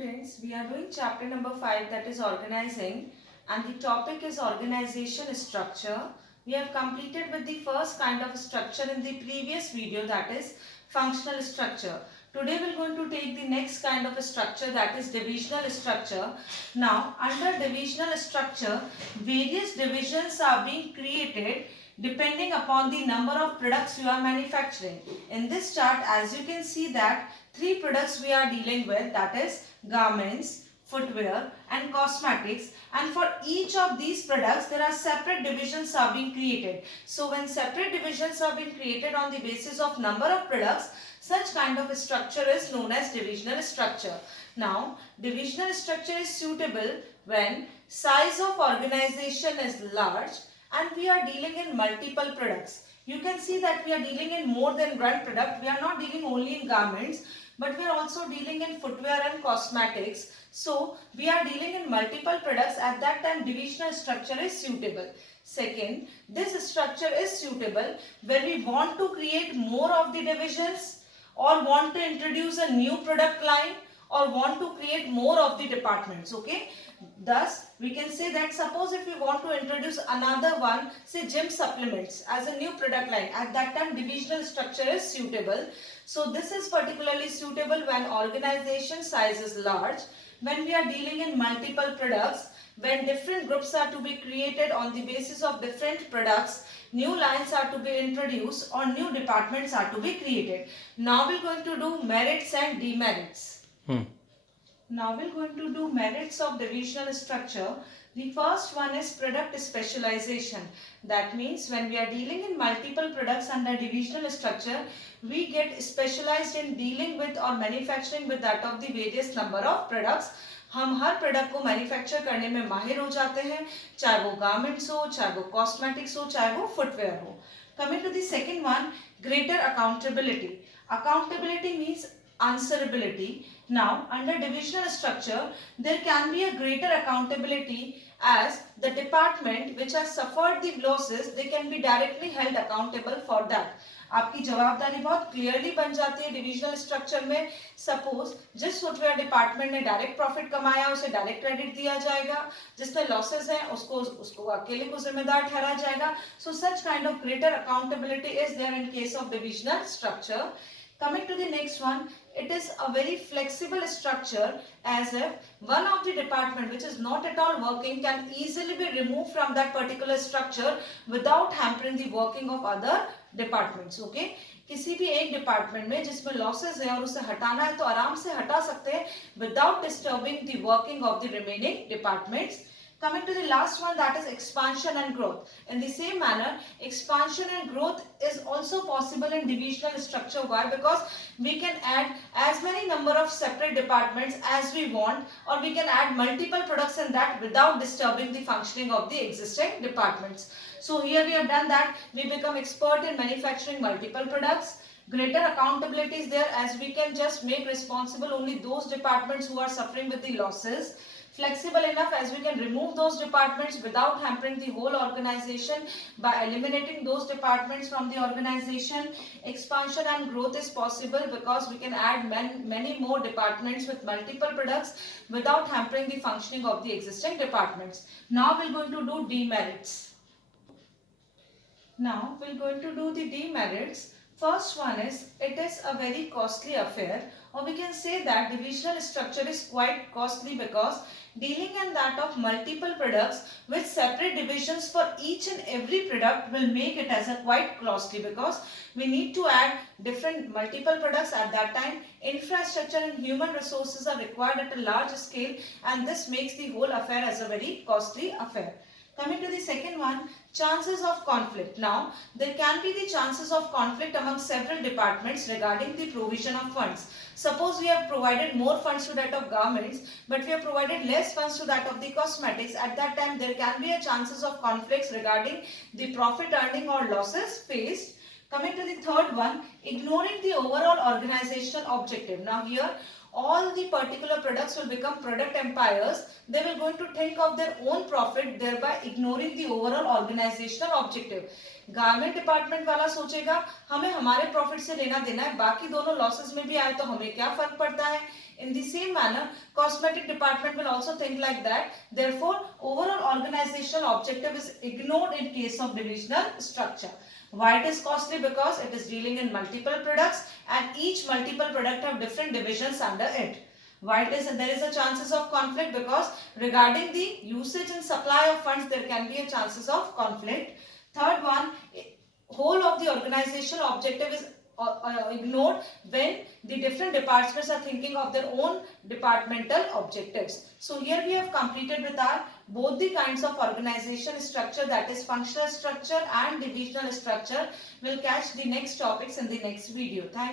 students, we are doing chapter number 5, that is organizing, and the topic is organization structure. We have completed with the first kind of structure in the previous video, that is functional structure. Today we are going to take the next kind of a structure, that is divisional structure. Now under divisional structure, various divisions are being created depending upon the number of products you are manufacturing. In this chart, as you can see that three products we are dealing with, that is garments, footwear and cosmetics, and for each of these products there are separate divisions are being created. So when separate divisions are being created on the basis of number of products, such kind of a structure is known as divisional structure. Now divisional structure is suitable when size of organization is large and we are dealing in multiple products. You can see that we are dealing in more than one product. We are not dealing only in garments, but we are also dealing in footwear and cosmetics. So we are dealing in multiple products. At that time divisional structure is suitable. Second, this structure is suitable when we want to create more of the divisions or want to introduce a new product line or want to create more of the departments. Okay. Thus, we can say that suppose if we want to introduce another one, say gym supplements as a new product line, at that time divisional structure is suitable. So this is particularly suitable when organization size is large, when we are dealing in multiple products, when different groups are to be created on the basis of different products, new lines are to be introduced or new departments are to be created. Now we are going to do merits and demerits. Now we are going to do merits of divisional structure. The first one is product specialization. That means when we are dealing in multiple products under divisional structure, we get specialized in dealing with or manufacturing with that of the various number of products. हम हर product को manufacture करने में माहिर हो जाते हैं, चाहे वो गारमेंट्स हो, चाहे वो कॉस्मेटिक्स हो, चाहे वो फुटवेयर हो. Coming to the second one, greater accountability. Accountability means answerability. Now, under divisional structure, there can be a greater accountability as the department which has suffered the losses, they can be directly held accountable for that. आपकी जवाबदारी बहुत clearly बन जाती है divisional structure में. Suppose जिस footwear department ने direct profit कमाया उसे डायरेक्ट क्रेडिट दिया जाएगा, जिसमें लॉसेस हैं उसको अकेले को जिम्मेदार ठहराया जाएगा. So such kind of greater accountability is there in case of divisional structure. Coming to the next one, it is a very flexible structure as if one of the department which is not at all working can easily be removed from that particular structure without hampering the working of other departments. Okay? किसी भी एक department में जिसमें losses है और उसे हटाना है तो आराम से हटा सकते हैं without disturbing the working of the remaining departments. Coming to the last one, that is expansion and growth. In the same manner, expansion and growth is also possible in divisional structure. Why? Because we can add as many number of separate departments as we want, or we can add multiple products in that without disturbing the functioning of the existing departments. So here we have done that. We become expert in manufacturing multiple products. Greater accountability is there as we can just make responsible only those departments who are suffering with the losses. Flexible enough as we can remove those departments without hampering the whole organization by eliminating those departments from the organization. Expansion and growth is possible because we can add many more departments with multiple products without hampering the functioning of the existing departments. Now we're going to do demerits. Now we're going to do the demerits. First one is, it is a very costly affair, or we can say that divisional structure is quite costly because dealing in that of multiple products with separate divisions for each and every product will make it as a quite costly because we need to add different multiple products. At that time infrastructure and human resources are required at a large scale, and this makes the whole affair as a very costly affair. Coming to the second one, chances of conflict. Now, there can be the chances of conflict among several departments regarding the provision of funds. Suppose we have provided more funds to that of garments, but we have provided less funds to that of the cosmetics. At that time, there can be a chances of conflicts regarding the profit earning or losses faced. Coming to the third one, ignoring the overall organizational objective. Now here, all the particular products will become product empires. They will going to think of their own profit, thereby ignoring the overall organizational objective. Garment department वाला सोचेगा हमें हमारे profit से लेना देना है, बाकी दोनों लॉसेस में भी आए तो हमें क्या फर्क पड़ता है. In the same manner, cosmetic department will also think like that. Therefore, overall organizational objective is ignored in case of divisional structure. Why it is costly? Because it is dealing in multiple products and each multiple product have different divisions under it. Why it is, and there is a chances of conflict because regarding the usage and supply of funds there can be a chances of conflict. Third one, whole of the organizational objective is ignored when the different departments are thinking of their own departmental objectives. So here we have completed with our both the kinds of organization structure, that is functional structure and divisional structure. We'll catch the next topics in the next video. Thank you.